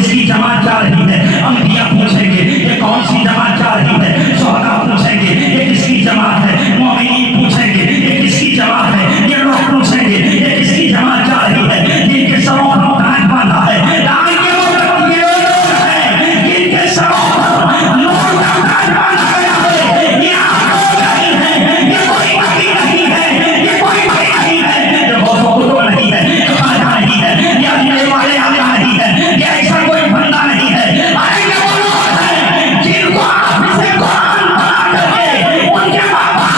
किसकी जमात जा रही है? अंबिया पूछेंगे ये कौन सी जमात जा रही है? शुहदा पूछेंगे ये किसकी जमात है? मोमिनीन पूछेंगे ये किसकी जमात है? ये लोग पूछेंगे ये किसकी जमात जा रही है? जिनके सरों पर ताज बांधा है, जिनके सरों पर लोगों का ताज बांधा गया है, ये आप नहीं है, ये कोई बाकी नहीं है, ये कोई बाकी नहीं है, ये बहुत नहीं है, ये बाधा नहीं है, ये अगले वाले आने नहीं है, ये ऐसा कोई बंदा नहीं है। अरे ये वो लोग हैं जिनको आप इसे कुरान बना करके उनके बाबा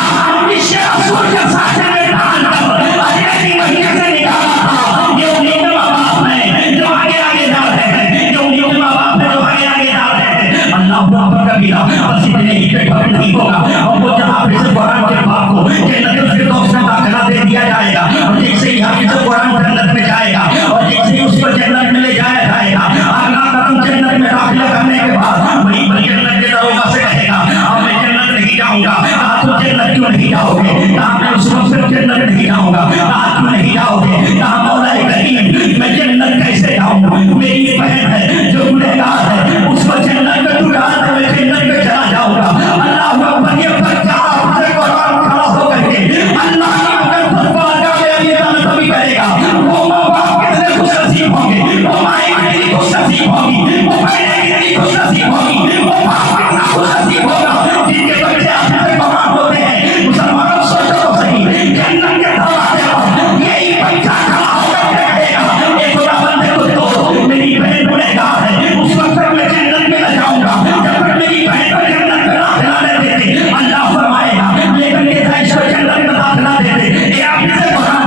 इसे रसूल के साथ में डाल कर अगले महीने से निकाला था। ये उन्हीं के माँ बाप हैं जो आगे आगे जा रहे हैं, ये उन्हीं के माँ बाप हैं जो आगे आगे जा रहे हैं। अल्लाह अकबर कबीरा, बस इतने ही पे खत्म नहीं होगा। और वो जब आप इस कुरान के बाप को जन्नत फिरदौस में दाखिला दे दिया जाएगा, और जैसे ही आप इस कुरान जन्नत में जाएगा, और जैसे ही उसको जन्नत में ले जाया जाएगा, अगला कदम जन्नत में दाखिला करने के बाद वही पर जन्नत के दरोगा से कहेगा अब मैं जन्नत नहीं जाऊंगा। आप तो जन्नत क्यों नहीं जाओगे? आप मैं उस वक्त जन्नत नहीं जाऊंगा। आप क्यों नहीं जाओगे? कहा मौला करीम मैं जन्नत कैसे जाऊंगा? मेरी बहन है जो गुनहगार है, उसको जन्नत में तू डाल दे, मैं जन्नत में चला जाऊंगा। अल्लाह अकबर, ये बच्चा आपसे कुरान खड़ा होकर के अल्लाह की मुकद्दस बारगाह में ये दान कभी करेगा। वो माँ बाप कितने खुश नसीब होंगे, वो माएँ कितनी खुश नसीब होंगी, वो बहनें कितनी खुश नसीब होंगी, वो बाप कितना खुश नसीब होगा जिनके बच्चे आपसे कुरान होते हैं। मुसलमानों सोचो तो सही, जन्नत के दरवाजे पर यही बच्चा खड़ा होकर के कहेगा एक खुदा बंदे को तो मेरी बहन गुनहगार है, उस वक्त तक मैं जन्नत में न जाऊंगा जब तक मेरी बहन को जन्नत में दाखिला न देते। अल्लाह फरमाएगा लेकिन ये इसको जन्नत में दाखिला देते, ये आपसे कुरान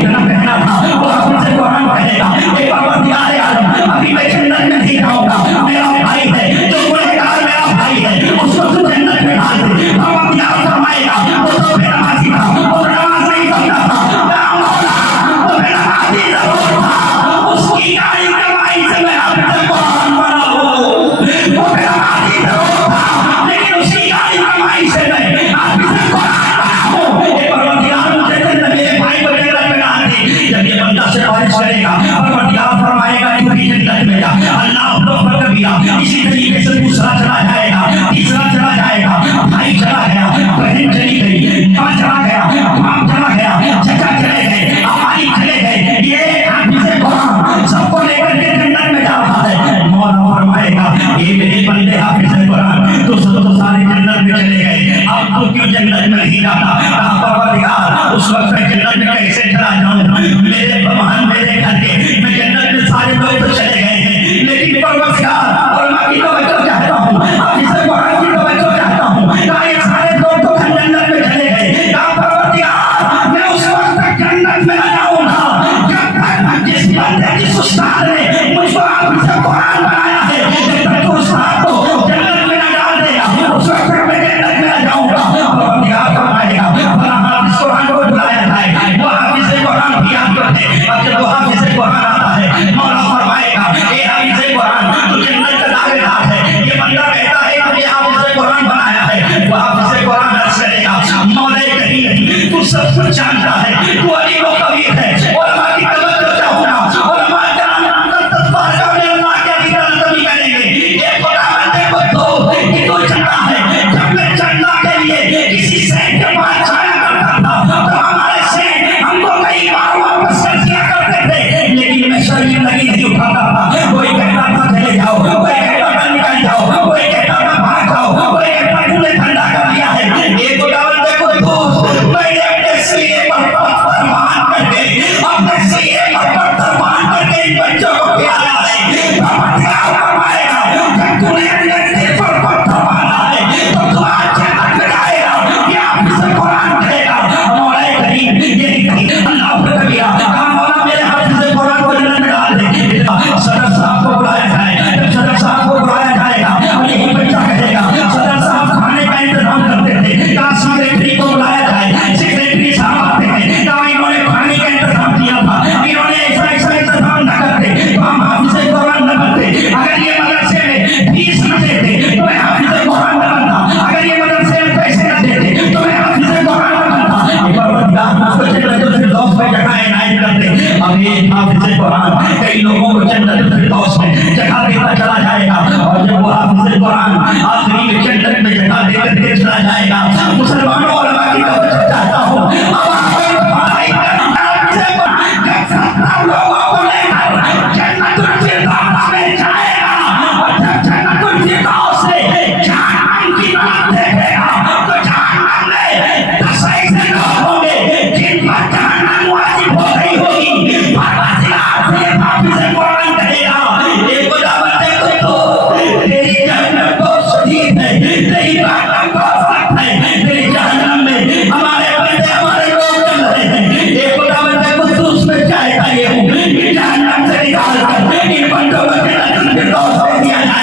इतना कहना था, वो आपसे कुरान कहेगा एक परवरदिगार आलम अभी मैं जन्नत में नहीं जाऊंगा, मेरा भाई है जो गुनहगार मेरा भाई है उसको तो जन्नत में डाल दे। परवरदिगार फरमाएगा वो तो बेनमाजी था, वो नमाज नहीं पढ़ता था, वो बेनमाजी जरूर था, उसकी गाड़ी कमाई से मैं आपसे कुरान बना हूँ। वो बेनमाजी जरूर था लेकिन उसकी गाड़ी कमाई से मैं आपसे कुरान बना हूँ। ये परवरदिगार मुझे जन्नत मेरे भाई को जन्नत में डाल दे। जब ये बंदा सिफारिश करेगा परवरदिगार फरमाएगा तू भी जन्नत में जा। अल्लाह अकबर कबीरा, इसी तरीके से दूसरा चला जाएगा, तीसरा चला जाएगा, भाई चला गया, बहन चली गई, माँ चला गया, बाप चला गया, चचा चले गए, भाई चले गए, ये हाफिज़े कुरान सबको लेकर के जन्नत में जा रहा है। मौला फरमाएगा ये मेरे बंदे हाफिज़े कुरान तो सब तो सारे जन्नत में चले गए, अब तू क्यों जन्नत में नहीं जाता? परवरदिगार उस वक्त मैं जन्नत में कैसे चला जाऊं? मेरे भगवान मेरे घर के मैं जन्नत में सारे लोग तो चले गए हैं, लेकिन परवरदिगार और मैं की तो बच्चों चाहता हूँ, हाफिज़े कुरान की तो बच्चों चाहता हूँ, ये सारे लोग तो जन्नत में चले गए। परवरदिगार मैं उस वक्त तक जन्नत में न जाऊंगा जब तक जिस बंदे जिस उस्ताद ने मुझको हाफिज़े कुरान बनाया है जब तक उस्ताद को जन्नत में न डाल देगा उस वक्त तक मैं जन्नत में न जाऊंगा। परवरदिगार फरमाएगा हाफिज़ कुरान को बुलाया जाएगा, वो हाफिज़े कुरान भी आपको है, अब जब वो हाफिज़े कुरान आता है मौला फरमाएगा ये हाफिज़े कुरान तो जन्नत का दावेदार है। ये बंदा कहता है कि हाफिज़े कुरान बनाया है, वो हाफिज़े कुरान अर्ज़ करेगा मौला करीम तू सब कुछ जानता है, तू अली व कबीर है, और उलमा की तवज्जो चाहूंगा, और उलमा कराम मुक़द्दस बारगाह में अल्लाह के दीदार कभी करेंगे। ये खुदा बंदे को तो कि तू जानता है जब मैं चंदा के लिए किसी सेठ के पास जाया करता था तो हमारे सेठ हमको कई बार वापस कर दिया करते थे, लेकिन मैं शरीर लगी नहीं उठाता था। कोई कहता था चले जाओ, कोई कहता था निकल जाओ, कोई कहता था भाग जाओ, कोई कहता तूने ठंडा कर दिया है। ये खुदा बंदे को तो मैंने अपने सीने पर पत्थर बांध करके अपने सीने पर पत्थर बांध करके इन बच्चों को खिलाया है। परवरदिगार फरमाएगा जब तूने अपने सिर पर पत्थर बांधा है तो तू आज जन्नत में जाएगा, ये हाफिज़े कुरान कहेगा मौला करीम ये अल्लाह कबीरा कहा मौला मेरे हाफिज़े कुरान को जन्नत में डाल दे। सदर साहब को बुलाया जाए, जब सदर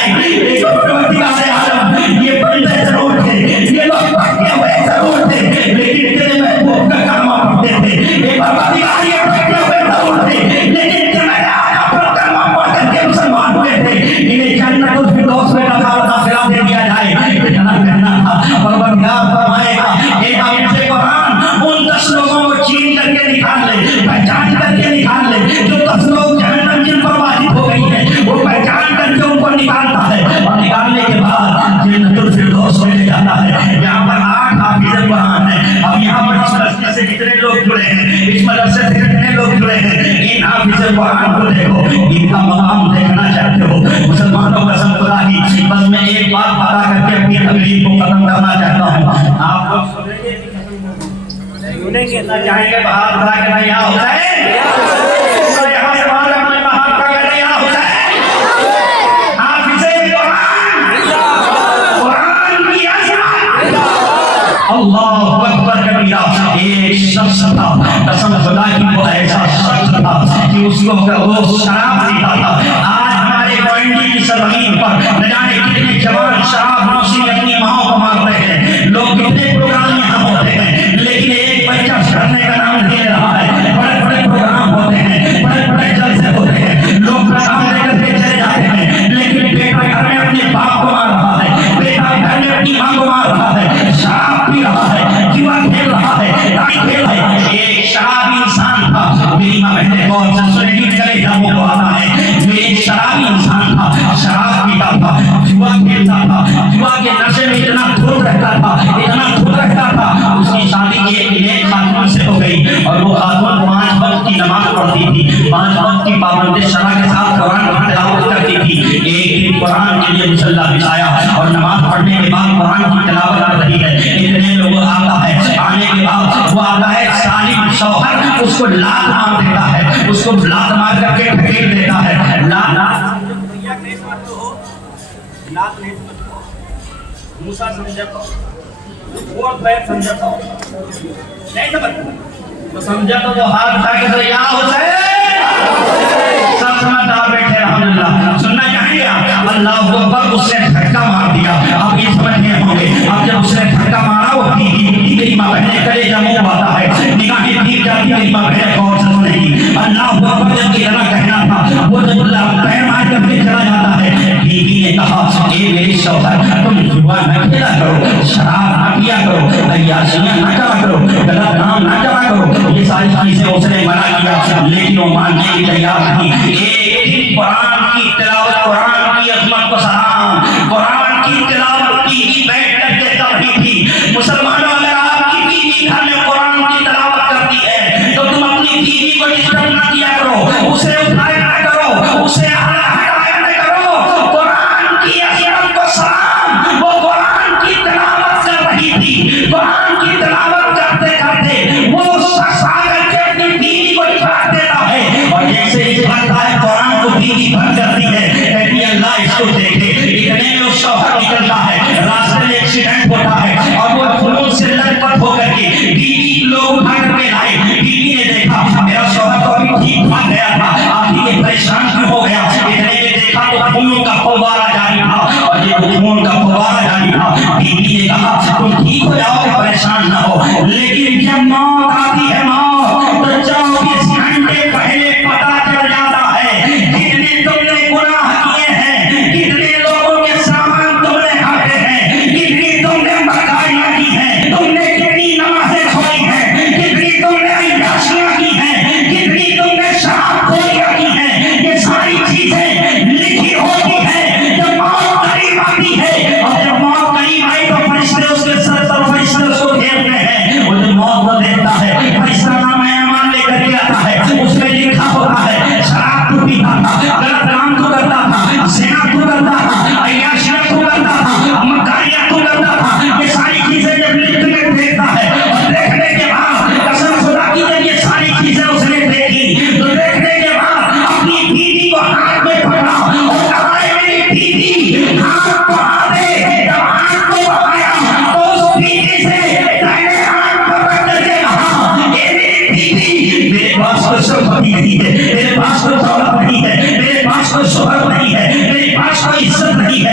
जाए। एक परवरदिगार आलम, ये बंदे जरूर थे, ये लोग पक्के हुए जरूर थे, लेकिन तेरे महबूब का कलमा पढ़ते थे। ये परवरदिगार ये पक्के हुए जरूर थे, लेकिन तेरे अपना कलमा पढ़ करके मुसलमान हुए थे। इन्हें जन्नतुल फिरदौस में दाखिला दे दिया जाए। इतना कहना था, परवरदिगार फरमाएगा, एक आपसे कुरान उन 10 लोगों को चीन करके निकाल ले, पहचान करके निकाल ले, जो 10 लोग जहन्नम जिन पर वाजिब हो गई है, वो पहचान करके उनको निकालता है, और निकालने के बाद जन्नतुल फिरदौस में ले जाता है। यहाँ पर 8 हाफिज़ कुरान है। अब यहाँ पर इस मदरसे से कितने लोग जुड़े हैं, इस मदरसे से कितने लोग जुड़े हैं, इन हाफिज़ कुरान को देखो, इनका मकाम देखना चाहते हो मुसलमानों, कसम खुदा की। बस मैं एक बात बता करके अपनी तकलीफ को खत्म करना चाहता हूँ। आप लोग सुनेंगे ना, चाहेंगे बाहर खुदा के नहीं यहाँ होता है, तो यहाँ से बाहर अपने बाहर का कहते यहाँ होता है। हाफिज़े कुरान की अज़मत, अल्लाहु अकबर कबीरा। एक शख्स था, कसम खुदा की, वो ऐसा शख्स था कि उसको वो शराब पीता था। आज हमारे क्वारंटीन की सरहद पर न जाने कितने जवान शराब नौशी अपनी माओ को मारते हैं। लोग कितने प्रोग्राम यहाँ होते हैं, लेकिन एक बच्चा करने का नाम नहीं ले रहा है। बड़े बड़े प्रोग्राम होते हैं, बड़े बड़े जलसे होते हैं, लोग प्रसाद लेकर के चले जाते हैं, लेकिन बेटा घर में अपने बाप को मार रहा है, बेटा घर में अपनी माँ को मार रहा है, शराब पी रहा है, जुआ खेल रहा है, रानी खेल रहा है। एक शराबी इंसान था, मेरी माँ बहने को सुनेगी, चले जाओ वो आता है। एक शराबी इंसान था, शराब पीता था, जुआ खेलता था, जुआ के नशे में इतना धुत रहता था, इतना धुत रहता था। उसकी शादी एक नेक खातून से हो गई, और वो खातून 5 वक्त की नमाज पढ़ती थी, 5 वक्त की पाबंदी शरअ के साथ कुरान की तिलावत करती थी। एक दिन कुरान के लिए मुसल्ला बिछाया, और नमाज पढ़ने के बाद कुरान की तिलावत कर रही है। इतने लोग आता है, आने के बाद वो आता है, सालिम शौहर उसको लात मार देता है, उसको लात मार करके ढकेल देता है। मूसा समझता वो बैठ समझता नहीं समझ तो समझा तो वो हाथ उठा के तो या हुसैन, सब समझदार बैठे अल्हम्दुलिल्लाह। सुनना चाहेंगे आप, अल्लाह अकबर, उसने धक्का मार दिया। आप ये समझ नहीं होंगे, अब जब उसने धक्का मारा, वो मेरी माँ बहने कलेजा मुंह आता है, निगाहें भीग जाती, मेरी माँ बहने गौर से सुनेगी। अल्लाह अकबर जब इतना कहना था, वो जब पैर मार करके चला जाता है, बीवी ने कहा, ए मेरे शौहर, तुम जुआ न खेला करो, शराब न पिया करो, अय्याशियां न करा करो, गलत नाम न करा करो। ये सारी चीजें उसने मना किया, लेकिन वो मानने की तैयार नहीं। एक दिन कुरान की तिलावत, कुरान की अज़मत को सलाम, कुरान की तिलावत की बैठ करके कर रही थी। मुसलमानों, अगर आपकी बीवी घर में कुरान की तिलावत करती है, तो तुम अपनी बीवी को डिस्टर्ब न किया करो, उसे उठाया न करो, उसे हटाया न करो। कुरान की अज़मत को सलाम, वो कुरान की तिलावत कर रही थी। कुरान की तिलावत करते करते वो शख्स आकर के अपनी बीवी को निकाल देता है, और जैसे ही भागता है, कुरान को बीवी बंद करती है, कहती है अल्लाह इसको देखे। इतने में उस शौहर निकलता है, रास्ते में एक्सीडेंट होता है, और वो खून से लथपथ होकर के बीवी लोग उठा करके लाए। बीवी ने देखा मेरा शौहर तो अभी ठीक भाग गया था, आखिर ये परेशान क्यों हो गया। इतने में देखा तो खून का फव्वारा जारी था, और ये खून का फव्वारा जारी था। बीवी ने कहा तुम ठीक हो जाओगे, परेशान ना हो, लेकिन जब मौत आती है, मौत तो 24 घंटे पहले पता चल जाता है कितने तुमने गुनाह किए हैं, कितने लोगों के सामान तुमने हारे हैं, कितनी तुमने महंगाइयां की हैं, तुमने कितनी नमाजें छोड़ी हैं, कितनी तुमने अय्याशियां की हैं, कितनी तुमने शराबखोरियां की हैं। ये सारी चीजें लिखी होती हैं। जब मौत करीब आती है, और जब मौत करीब आई तो फरिश्ते उसके सर पर फरिश्ते उसको घेरते हैं। वो जब मौत को देखता है, फरिश्ता नामा ईमान लेकर के आता है, उसमें लिखा होता है शराब तू पीता था, गलत काम तू करता था, ज़िना तू करता था, अय्याशियां तू करता था, मक्कारियां तू करता था। ये सारी चीजें जब लिख के देखता है, और देखने के बाद कसम खुदा की जब ये सारी चीजें उसने देखी, तो देखने के बाद अपनी बीवी को हाथ में पकड़ा और कहा मेरी बीवी हाथ बढ़ा दे। जब हाथ को बढ़ाया तो उस बीवी से दाहिने हाथ पकड़ करके कहा, ये मेरी बीवी, मेरे पास कोई संपत्ति नहीं है, मेरे पास कोई दौलत नहीं है, मेरे पास कोई शोहरत नहीं है, मेरे पास कोई इज्जत नहीं है,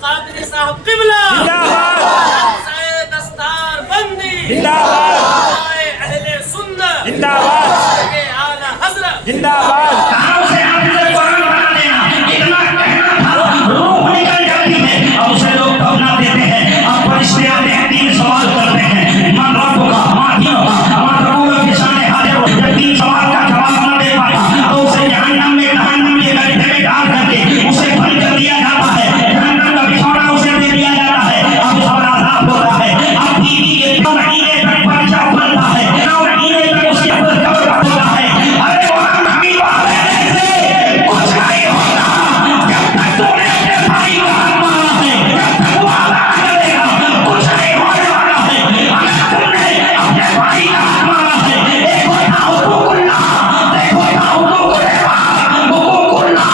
कादरी साहब किबला जिंदाबाद, साए दस्तार बंदी जिंदाबाद, अहले सुन्नत जिंदाबाद, के आला हजरत जिंदाबाद। कहाँ से हाफिज कुरान बना देना, इतना कहना था, रूह निकल जाती है। अब उसे लोग तौबा देते हैं, अब फरिश्ते आते हैं, 3 सवाल करते हैं, मन रब्बुका, मा दीनुका, मा तक़ूलु फी शानि हाजिर। जब 3 सवाल का जवाब न दे पाया तो उसे जहन्नम के गड्ढे में डाल करके उसे बंद कर दिया जाता है। जहन्नम का बिछौना उसे दे दिया जाता है। अब उसका आज़ाब होता है। अब बीवी के 9 महीने तक बच्चा बनता है, 9 महीने तक उसके ऊपर कब्र होता है। अरे कुरान हमीद वाले से कुछ नहीं होता जब तक तूने अपने भाई को हाथ मारा है, जब तक वो आज़ाद करेगा कुछ नहीं होने वाला है। अगर तुमने अपने भाई का हाथ मारा है, देखो ना हुकूकुल्लाह, देखो ना हुकूकुल्लाह, हुकूकुल्लाह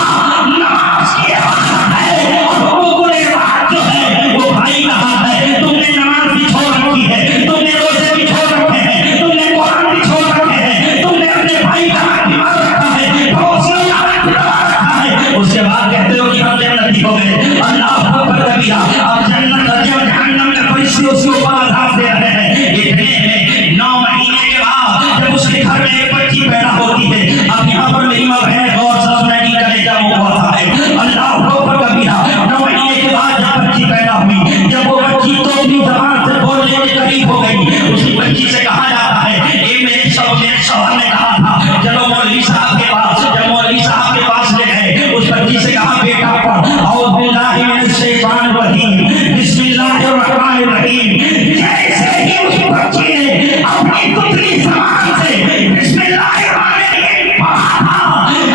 नमाज की इबादत है और हुकूकुल इबादत जो है वो भाई का हाथ है। तुमने नमाज भी छोड़ रखी है, तुमने रोजे भी छोड़ रखे हैं, तुमने कुरान भी छोड़ रखे हैं, तुमने अपने भाई का हाथ भी मार रखा है, पड़ोसियों का हाथ भी दबा रखा है। उसके बाद कहते हो कि हम जन्नती हो गए। अल्लाह अकबर कबीरा। अब जन्नत और जहन्नम के फरिश्ते उसके ऊपर आज़ाब दे रहे हैं। इतने में 9 महीने के बाद जब उसके घर में एक बच्ची पैदा होती है, अब यहाँ पर मेरी माँ बहन गौर से नहीं करेगा वो होता है। अल्लाह अकबर कबीरा। 9 महीने के बाद जब बच्ची पैदा हुई, जब वो बच्ची तो अपनी जबान से बोलने के करीब हो गई, उसी बच्ची से कहा जाता है, ये मेरे शौहर ने कहा था चलो मौलवी साहब के पास। जब मौलवी साहब के पास ले गए, उस बच्ची से कहा बेटा पढ़ औज़ बिल्लाहि मिनश शैतानिर रजीम, बिस्मिल्लाहिर रहमानिर रहीम। जैसे ही उस बच्ची ने अपनी पुतली ज़बान से बिस्मिल्लाहिर रहमानिर रहीम पढ़ा,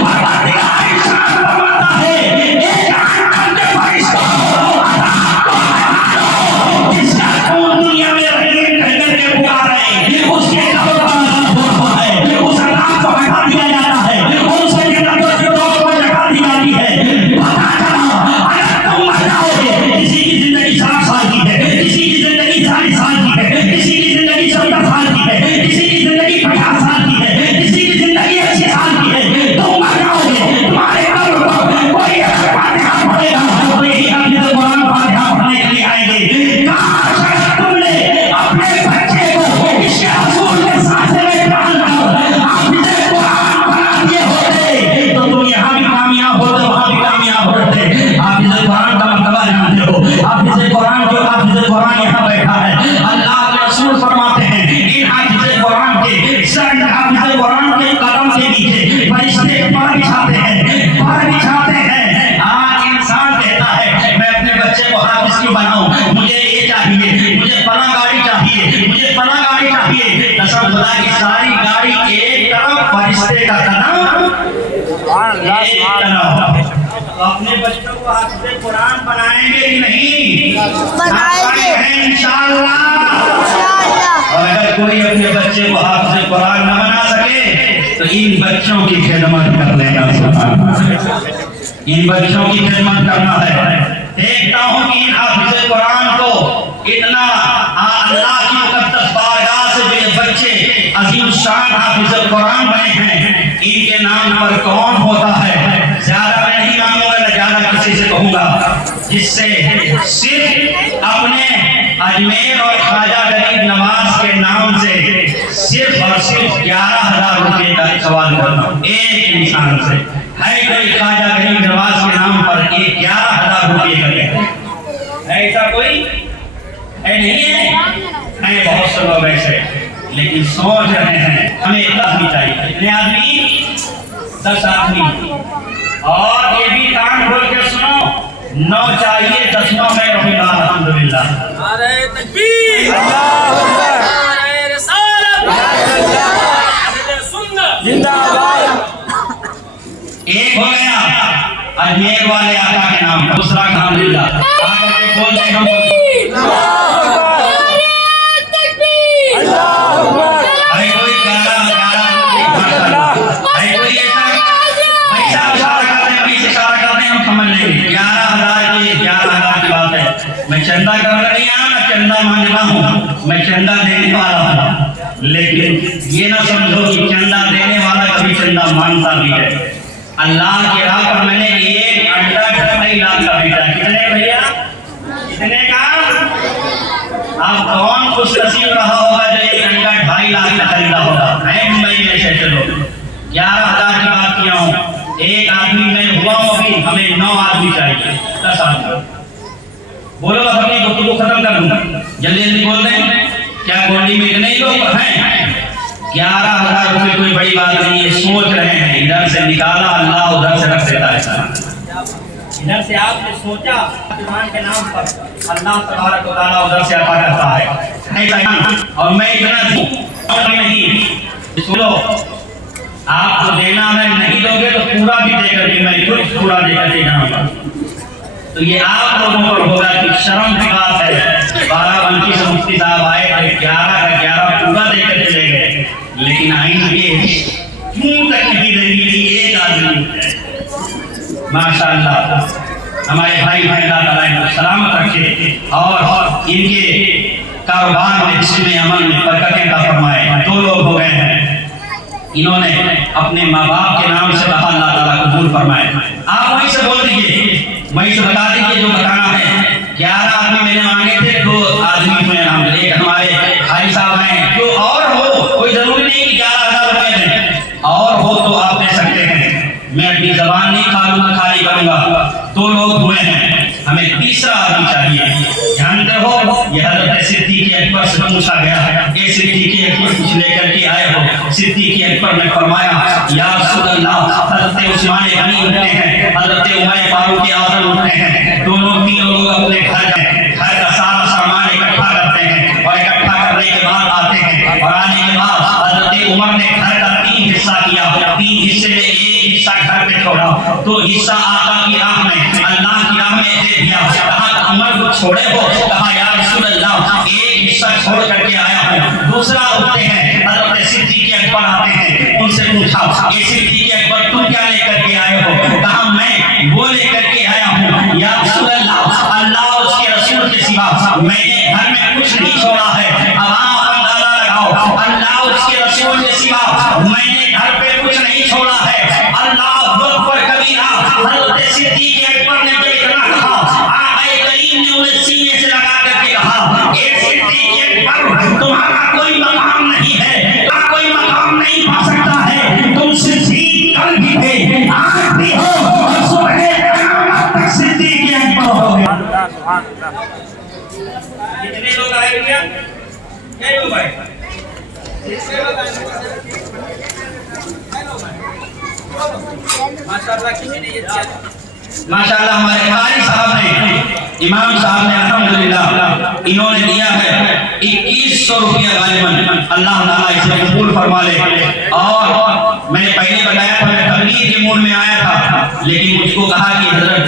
परवरदिगार इरशाद फरमाता है, एक जहन्नम के फरिश्तों जिसका खून दुनिया में रहीम कह करके पुकारे, उसके कब्र पर आज़ाब होता है, उस अल्लाह को हटा दिया जाता है और उसे जन्नत के दौर पर लगा दी जाती है। पता चला अगर तुम मर जाओगे, किसी की जिंदगी 60 साल की है, किसी की जिंदगी 40 साल की है, किसी की जिंदगी 70 साल की है, किसी की जिंदगी 50 साल की है, किसी की जिंदगी 80 साल की है। तुम मर जाओगे, तुम्हारे कब्र पर कोई अगर फातिहा पढ़ेगा तो यही हाफिज़ कुरान फातिहा पढ़ने के लिए आएंगे। काश अगर तुमने अपने बच्चे को इसके रसूल के साथ में डालकर हाफिज़ कुरान बना दिए होते तो तुम यहाँ भी कामयाब होते, वहाँ भी कामयाब होते। हाफिज़ कुरान का मर्तबा जानते हो। हाफिज़ कुरान यहाँ बैठा है। अल्लाह के रसूल फरमाते हैं, इन हाफिज़ कुरान के सर हाफिज़ कुरान के कदम के नीचे फरिश्ते पर बिछाते हैं, पर बिछाते हैं। आज इंसान कहता है मैं अपने बच्चे को हाफिज़ क्यों बनाऊं, मुझे ये चाहिए, मुझे फला गाड़ी चाहिए, मुझे फला गाड़ी चाहिए। कसम खुदा की सारी गाड़ी एक तरफ, फरिश्ते का कदम एक तरफ। तो अपने बच्चों को हाफिज़ कुरान बनाएंगे कि नहीं? बनाएंगे इंशाअल्लाह। और अगर कोई अपने बच्चे को हाफिज़ कुरान न बना सके तो इन बच्चों की खिदमत कर लेना। इन बच्चों की खिदमत करना है। देखता हूँ कि इन हाफिज़ कुरान को इतना अल्लाह की मुक़द्दस बारगाह से जो ये बच्चे अजीम शान हाफिज़ कुरान बने हैं, इनके नाम पर कौन होता है? ज्यादा मैं नहीं मांगूंगा, न ज्यादा किसी से कहूंगा, जिससे सिर्फ अपने अजमेर और ख्वाजा गरीब नवाज के नाम से सिर्फ और सिर्फ 11,000 रुपए का सवाल करना एक इंसान से है। कोई ख्वाजा गरीब नवाज के नाम पर 11,000 रुपए करेगा? ऐसा कोई है? नहीं है बहुत से लोग ऐसे, लेकिन सोच रहे हैं हमें 10 आदमी चाहिए। कितने आदमी? 10 आदमी। और ये भी कान खोल के सुनो, 9 चाहिए, 10वां मैं रहूंगा अल्हम्दुलिल्लाह। नारे तकबीर, नारे रिसालत, अहले सुन्नत जिंदाबाद। एक हो गया अजमेर वाले आका के नाम, दूसरा अल्हम्दुलिल्लाह। आकर के बोल दे हम भाई कोई 11 भाई कोई ऐसा पैसा इशारा करते हैं, पैसा इशारा करते हैं, हम समझ लेंगे 11,000 की बात है। मैं चंदा करने नहीं आया, मैं चंदा मांगना हूँ, मैं चंदा देने वाला हूँ। लेकिन ये ना समझो कि चंदा देने वाला कभी चंदा मांगता भी है। अल्लाह के राह पर मैंने एक अंडा 2.5 लाख का बेचा। कितने भैया? कितने का? अब कौन खुश नसीब रहा होगा जो एक घंटा 2.5 लाख का खरीदा होगा? है मुंबई में ऐसे ऐसे लोग। 11,000 की बात किया हूँ, एक आदमी में हुआ हूँ अभी, हमें 9 आदमी चाहिए, 10 आदमी। बोलो बस अपनी गुफ्तगू खत्म कर दूंगा, जल्दी जल्दी बोल रहे हैं। क्या गोल्डी में इतने ही लोग हैं? 11,000 रुपये कोई बड़ी बात नहीं है। सोच रहे हैं इधर से निकाला, अल्लाह उधर से रख देता है। इधर से आपने सोचा ईमान के नाम पर, अल्लाह तबारक व तआला उधर से अता करता है। और मैं इतना नहीं सुनो, आपको देना है, नहीं दोगे तो पूरा भी देकर के मैं खुद पूरा देकर के जाऊंगा। तो ये आप लोगों पर होगा कि शर्म की बात है। 12 से मुफ्ती साहब आए थे, 11 का 11 पूरा देकर चले गए, लेकिन आएंगे क्यों तक नहीं देंगे एक आदमी। माशाअल्लाह हमारे भाई अल्लाह ताला इनको सलामत रखे और इनके कारोबार में, जिसमें अमल में बरकतें अता फरमाए। 2 लोग हो गए हैं, इन्होंने अपने माँ बाप के नाम से कहा, अल्लाह ताला कबूल फरमाए। आप वहीं से बोल दीजिए, वहीं से बता दीजिए जो बताना है। 11 आदमी मैंने मांगे थे, 2 आदमी में नाम ले, हमारे भाई साहब आए। जो और हो, कोई जरूरी नहीं कि 11,000 रुपए दें, और हो तो आप दे सकते हैं। मैं अपनी जबान नहीं खाली करूंगा। 2 लोग हुए हैं, हमें तीसरा आदमी चाहिए। जानते हो यह हज़रत सिद्दीक़ अकबर से पूछा गया है, ये सिद्दीक़ अकबर कुछ लेकर के आए हो? सिद्दीक़ अकबर ने फरमाया, या रसूल अल्लाह, हज़रत उस्मान गनी उठते हैं, हज़रत उमर फारूक आज़म उठते हैं, दोनों 3 लोग अपने घर का सारा सामान इकट्ठा करते हैं और इकट्ठा करने के बाद आते हैं। और आने के बाद हज़रत उमर ने घर का 3 हिस्सा किया, 3 हिस्से में एक हिस्सा घर पे छोड़ा, 2 हिस्सा आका की राह में, अल्लाह की राह में दे दिया। कहा उमर को छोड़े हो? कहा या रसूल अल्लाह, एक हिस्सा छोड़ करके आया हूँ। दूसरा उठते हैं, हज़रत सिद्दीक़ अकबर आते हैं, उनसे पूछा, ये सिद्दीक़ अकबर तुम क्या लेकर के आए हो? कहा मैं वो लेकर के आया हूँ या रसूल अल्लाह, अल्लाह उसके रसूल के सिवा मैंने घर में कुछ नहीं छोड़ा है। अब आप अंदाजा लगाओ, अल्लाह उसके रसूल के सिवा मैंने घर पे कुछ नहीं छोड़ा है। अल्लाह अकबर कबीरा। हज़रत सिद्दीक़ अकबर ने इतना कहा, आक़ाए करीम ने उन्हें सीने से लगा करके कहा, ए सिद्दीक़ अकबर, तुम्हारा कोई मकाम नहीं है, कोई मकाम नहीं पा सकता है। तुम सिद्दीक़ कल भी थे, आज भी हो, और सुबह क़यामत तक सिद्दीक़ अकबर हो गए। कितने लोग आए भैया? क्या लोग आए? माशाअल्लाह हमारे कारी साहब ने, इमाम साहब ने अल्हम्दुलिल्लाह इन्होंने दिया है 2100 रुपया गालिबन। अल्लाह ताला इसे कबूल फरमा ले। और मैंने पहले बताया था, मैं तकरीर के मूड में आया था, लेकिन मुझको कहा कि हजरत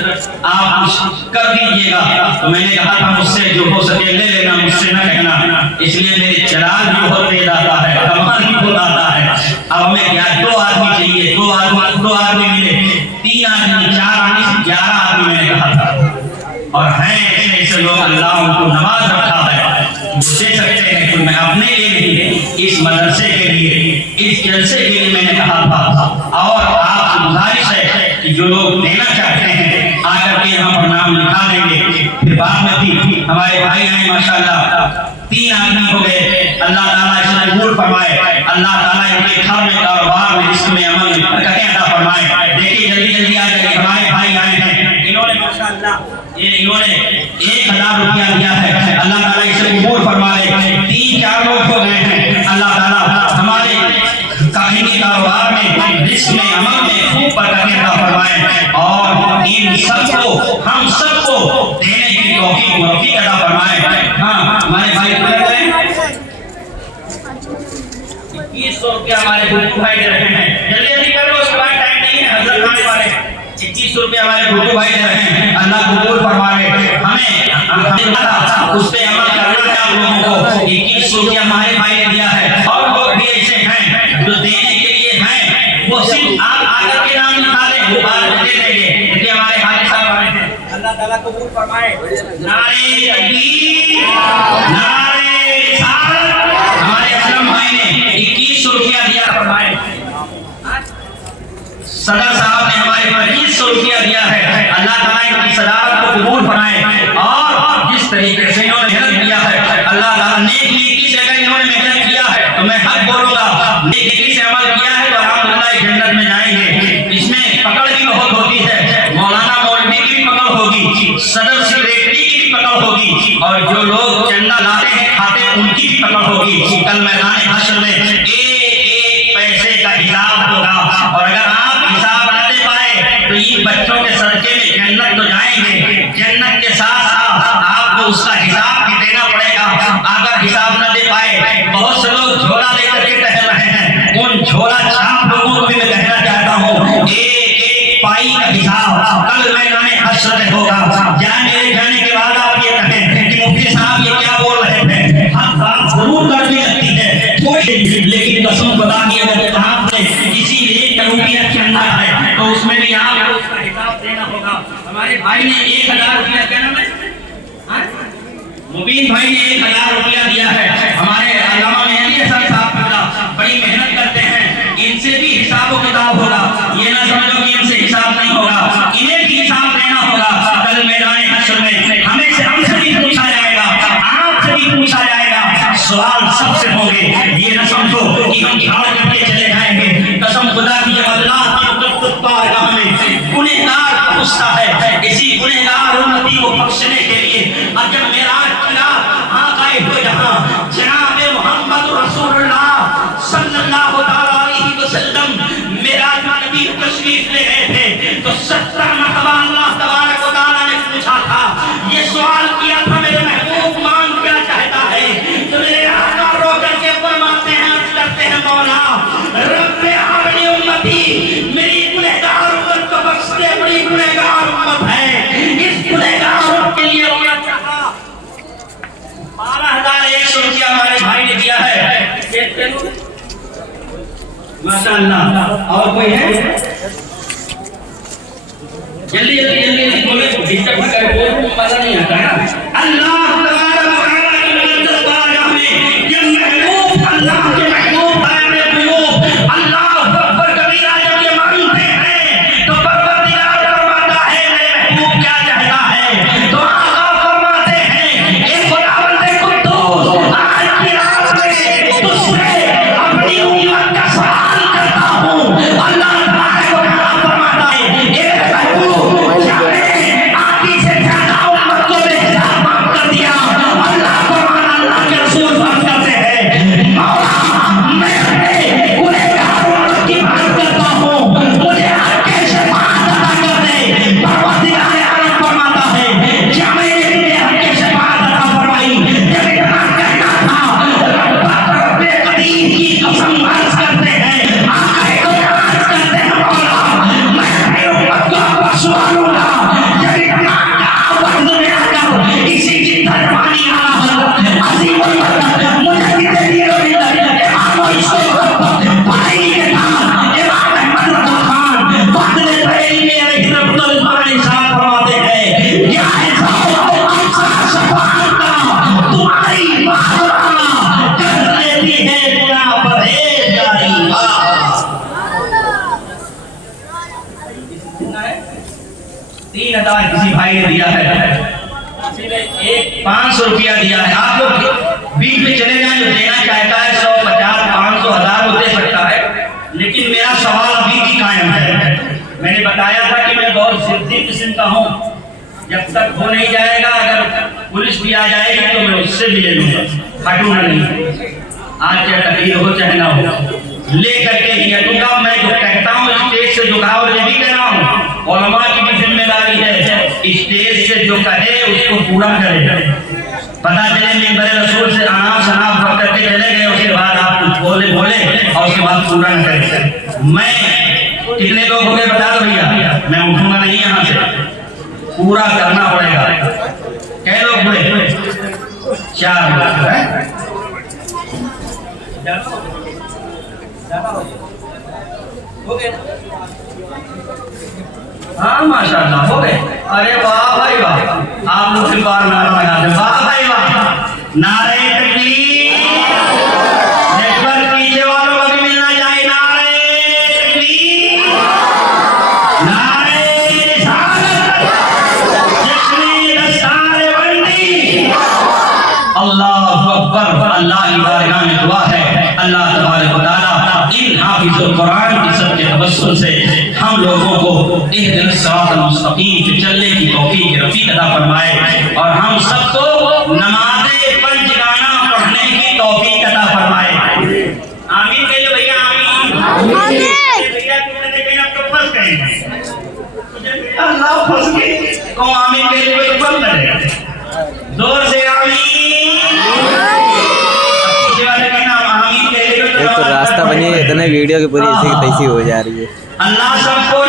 आप कुछ कर दीजिएगा, तो मैंने कहा था मुझसे जो हो सके ले लेना, मुझसे न कहना। इसलिए मेरे चराग भी बहुत तेज आता है, कमाल भी बहुत आता है। अब हमें क्या 2 आदमी चाहिए, 2 आदमी मिले, 3 आदमी, 4 आदमी, 11 आदमी मैंने कहा था। और हैं ऐसे ऐसे लोग, अल्लाह उनको नवाज रखा है, दे सकते हैं। तो मैं अपने लिए भी, इस मदरसे के लिए, इस जलसे के लिए मैंने कहा था। और आपसे गुजारिश है कि जो लोग देना चाहते हैं आकर के यहाँ पर नाम लिखा देंगे। फिर बात में थी, हमारे भाई आए माशाअल्लाह, 3 आदमी हो गए। अल्लाह ताला इसे कबूल फरमाए, अल्लाह ताला इनके घर में, कारोबार में, रिस्क में, अमल में बरकतें अता फरमाए। देखिए जल्दी जल्दी आ जाइए, हमारे भाई आए हैं, इन्होंने माशाअल्लाह इन्होंने 1000 रुपया दिया है। अल्लाह ताला इसे कबूल फरमाए। 3-4 लोग हो गए हैं, अल्लाह ताला हमारे कारोबार में, रिस्क में, अमल में खूब बरकतें अता फरमाए। और इन सबको, हम सबको देने की तौफीक अता फरमाए। हाँ हमारे भाई बोल रहे हैं 2100 रुपया हमारे गुरु भाई दे रहे हैं। जल्दी जल्दी कर लो, उसके बाद टाइम नहीं है, हज़रत खाने वाले 2100 रुपया हमारे गुरु भाई दे रहे हैं। अल्लाह कबूल फरमाए। हमें उस पे अमल करना है। आप लोगों को 2100 रुपया हमारे भाई ने दिया है। और लोग भी ऐसे हैं जो देने के लिए हैं, वो सिर्फ आप आकर के नाम लिखा दें, वो बात दे देंगे। देखिए हमारे हाजी साहब आए हैं, अल्लाह ताला कबूल फरमाए। नारे तकबीर, नारे रिसालत। हमारे असलम भाई ने 2100 रुपया दिया फरमाए। सदर साहब ने हमारे 2500 रुपया दिया है। अल्लाह ताला इनकी सदाकत को कबूल फरमाए। और जिस और जो लोग चंदा लाते हैं खाते हैं उनकी भी पकड़ होगी। कल मैदान हश्र में एक एक पैसे का हिसाब होगा और अगर आप हिसाब न दे पाए तो ये बच्चों के सदके में जन्नत तो जाएंगे, जन्नत के साथ साथ आपको उसका हिसाब भी देना पड़ेगा। अगर हिसाब न दे पाए, बहुत से लोग झोला लेकर के टहल रहे हैं, उन झोला छाप लोगों को भी मैं कहना चाहता हूँ एक एक पाई का हिसाब कल मैदान हश्र में होगा। जाने के बाद आप ये कहें कि मुफ्ती साहब ये क्या बोल रहे थे, हम बात जरूर करनी लगती है थोड़ी, लेकिन कसम खुदा की अगर आपने किसी एक रुपया चंदा है तो उसमें भी आपको उसका हिसाब देना होगा। हमारे भाई ने 1000 रुपया, क्या नाम है, मुबीन भाई ने 1000 रुपया दिया है। हमारे अल्लामा मेहदी हसन साहब बड़ी मेहनत करते हैं, इनसे भी हिसाब किताब होगा। ये ना समझो कि इनसे हिसाब नहीं होगा, इन्हें भी हिसाब देना होगा। कल मैदान हश्र में हमसे भी पूछा जाएगा, आपसे भी पूछा जाएगा, सवाल सबसे होंगे। ये ना समझो कि हम झाड़ करके चले जाएंगे। कसम खुदा की जब अल्लाह में गुनहगार पहुंचता है, इसी गुनहगार उम्मती को बख्शने के लिए और जब मेराज चला आकाए हो जहां जनाब मोहम्मद रसूलुल्लाह सल्लल्लाहु अलैहि वसल्लम मेराज में नबी तशरीफ ले गए थे तो 70 मरतबा अल्लाह तबारक व तआला ने पूछा था, ये सवाल किया था मेरे महबूब मांग क्या चाहता है, तो मेरे आका रो करके फरमाते हैं, अर्ज करते हैं, मौला रब्बे आमनी उम्मती, मेरी गुनहगार उम्मत को बख्श दे, बड़ी गुनहगार उम्मत है। इस गुनहगार उम्मत के लिए रोना चाहा 12,100 रुपया हमारे भाई ने दिया है। माशाअल्लाह। और कोई है? जल्दी जल्दी जल्दी जल्दी बोले, डिस्टर्ब मत करो, बोल मजा नहीं आता है ना। अल्लाह तबारक व तआला की मुकद्दस बारगाह में ये महबूब अल्लाह के महबूब है, महबूब अल्लाह अकबर कबीरा जब ये मांगते हैं तो परवरदिगार फरमाता है मेरे महबूब क्या चाहता है, तो आका फरमाते हैं ए खुदावंद कुद्दूस आज की रात में तुझसे अपनी उम्मत का सवाल करता हूं। अल्लाह तबारक व तआला फरमाता है ए महबूब जाने आदि से ज्यादा उम्मत को बेहिसाब माफ कर दिया। अल्लाह फरमाना, अल्लाह के रसूल फर्ज करते हैं, मौला मैं अपने गुनहगार उम्मत की बात करता हूं, मुझे आपके शफाअत अता कर दे। परवरदिगार आलम फरमाता है क्या मैंने आपके शफाअत अता फरमाई, जब इतना कहना था रब्बे करीम की कसम अर्ज करते हैं, आए तो अर्ज करते हैं, मौला मैं अपनी उम्मत को बख्शवा लूंगा। जब इतना कहा वक्त में आकर इसी की तरफानी आला हजरत अजीम उम्मत मुझे भी दे दिए इमाम इसको भाई के नाम इमाम अहमद रजा खान बदले बरेली में रहमतुल्लाह अलैहि साहब फरमाते हैं क्या है अच्छा शफाअत का तुम्हारी माहौला कर लेती है गुनाह परहेजगारी। 3,000 किसी भाई ने दिया है, किसी ने 500 रुपया दिया है। आप लोग बीच में चले जाएं, जो देना चाहता है 100, 50, 500, 1000 वो दे सकता है, लेकिन मेरा सवाल अभी भी कायम है। मैंने बताया था कि मैं बहुत जिद्दी किस्म का हूँ, जब तक हो नहीं जाएगा, अगर पुलिस भी आ जाएगी तो मैं उससे भी ले लूंगा, हटूंगा नहीं। आज चाहे तकलीफ हो चाहे ना हो, ले करके ही हटूंगा। मैं जो कहता हूँ स्टेज से झुकाओ, ये भी कह रहा हूँ, उलमा की भी जिम्मेदारी है, स्टेज से जो कहे उसको पूरा करे। पता चले मिंबर रसूल से अनाप शनाप पढ़ करके चले गए, उसके बाद आप कुछ बोले और उसके बाद पूरा न करें। मैं कितने लोग हो गए बता दो भैया, मैं उठूंगा नहीं यहाँ से, पूरा करना पड़ेगा। कै लोग हुए? 4 लोग हैं। हो गए? हाँ माशाअल्लाह हो गए। अरे वाह भाई वाह, आप लोग बार नारा लगा दे, वाह भाई वाह, नारे तकबीर। नेटवर्क पीछे वालों को भी मिलना चाहिए, नारे तकबीर, नारे रिसालत, जिसमें दस्तार बंदी। अल्लाहु अकबर। अल्लाह की बारगाह में दुआ है, अल्लाह तबारक व तआला इन हाफिज़ुल कुरान की सबके तवस्सुल से हम लोगों को इहदिन सिरातल मुस्तकीम पे चलने की तौफीक रफ़ीक अता फरमाए और हम सबको पूरी ऐसी की तैसी हो जा रही है। अल्लाह सबको